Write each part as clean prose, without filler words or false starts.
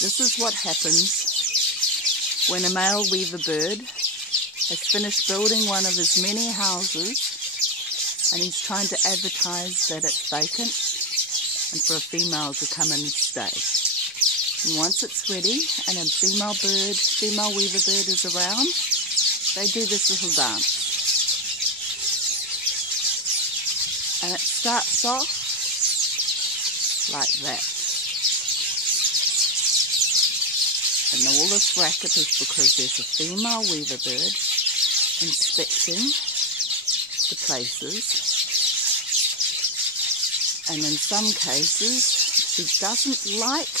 This is what happens when a male weaver bird has finished building one of his many houses and he's trying to advertise that it's vacant and for a female to come in and stay. And once it's ready and a female weaver bird is around, they do this little dance. And it starts off like that. And all this racket is because there's a female weaver bird inspecting the places, and in some cases she doesn't like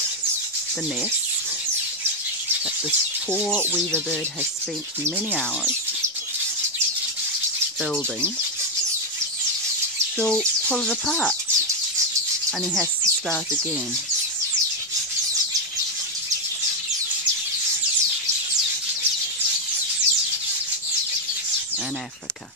the nest that this poor weaver bird has spent many hours building. She'll pull it apart and he has to start again. In Africa.